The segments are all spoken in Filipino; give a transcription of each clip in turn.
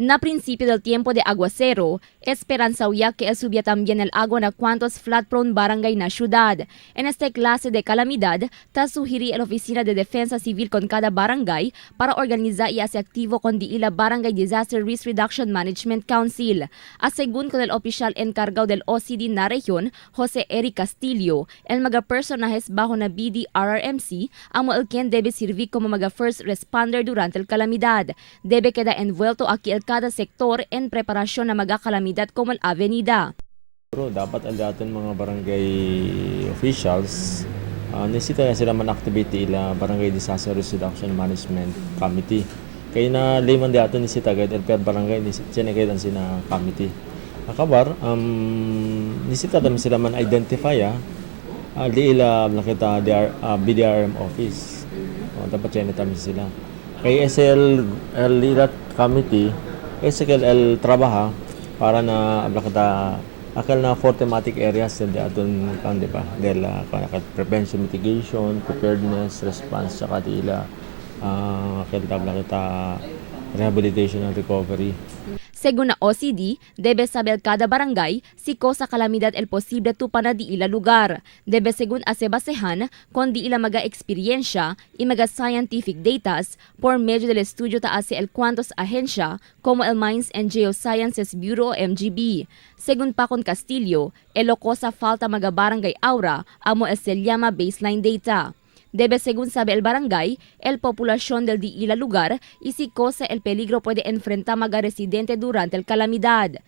Na principio del tiempo de aguacero, esperanza huya que subía también el agua en cuantos flood-prone barangay na ciudad. En esta clase de calamidad, sugiri la Oficina de Defensa Civil con cada barangay para organizar y hacer activo con la Barangay Disaster Risk Reduction Management Council. Según con el oficial encargado del OCD na región, Jose Eric Castillo, el mga personajes bajo na BDRRMC, ang quien debe servir como mga first responder durante el calamidad. Debe quedar envuelto aquí el cada sektor en preparasyon na mga kalamidad como el avenida. Pero dapat ang dating mga barangay officials, nisita na sila man-activate ila Barangay Disaster Risk Reduction Management Committee. Kaya na layman dato nisita agad el per barangay nisita na sina committee. Akabar, nisita naman sila man identify di ila nakita BDRM office. Dapat siya naman sila. Kay SL Lirat Committee, SL trabaha para na nakita akal na for thematic areas din aton kan di ba dela prevention, mitigation, preparedness, response sa kadila kita rehabilitation and recovery. Según na OCD, debe saber cada barangay si cosa calamidad el posible tupa na di ila lugar. Debe según basehan kung di ila maga eksperyensya y maga scientific datas por medio del estudio taas el cuantos ahensya como el Mines and Geosciences Bureau o MGB. Según pa con Castillo, el sa falta maga barangay aura amo se llama baseline data. Debe según sabe el barangay, el población del di ila lugar y si cosa el peligro puede enfrentar mga residente durante el calamidad.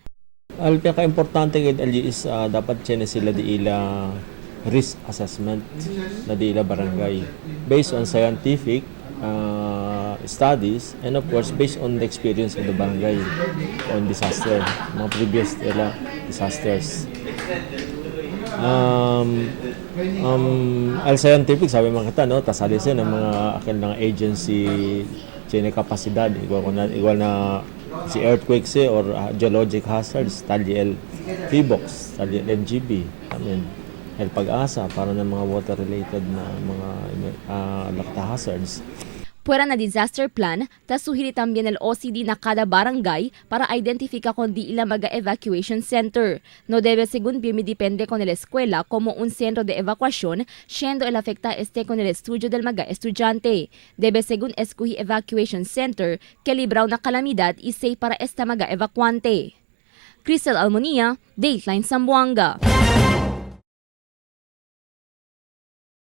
Al pinaka-importante gid is dapat siya sila di ila risk assessment na di ila barangay based on scientific studies and of course based on the experience of the barangay on disaster, mga previous disasters. Al scientific sabi man kita no tasali siya ng mga akin ng agency chine kapasidad igual na si earthquake or geologic hazards tali el PBOX tali el MGB el pag-asa para ng mga water related na mga lakta hazards. Puera na disaster plan, suhiri también el OCD na kada barangay para identificar kung di ila maga evacuation center. No debe según pirmi depende con el escuela como un centro de evacuación, siendo el afecta con el estudio del maga estudyante. Debe según escogi evacuation center que libraw na kalamidad y safe para esta maga evacuante. Cristel Almonía, Dateline Zamboanga.